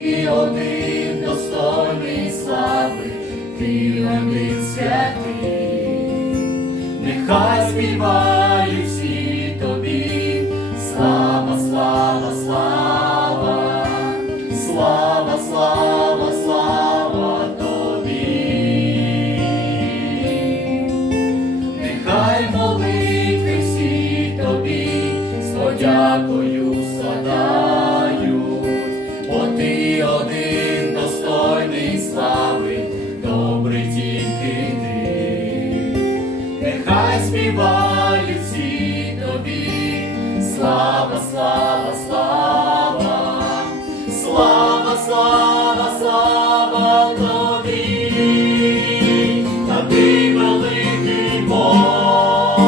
Ти один достойний слави, ти один святий, нехай співають всі тобі, слава, слава, слава, слава, слава, слава тобі. Нехай молитви всі тобі з подякою складають, Нехай співають всі тобі, слава, слава, слава, слава, слава, слава тобі, та ти великий Бог,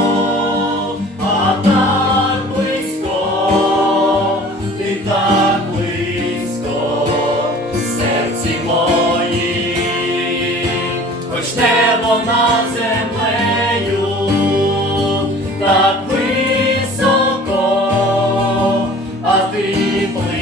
а так близько, ти так близько, серці моїм, хоч над землею. people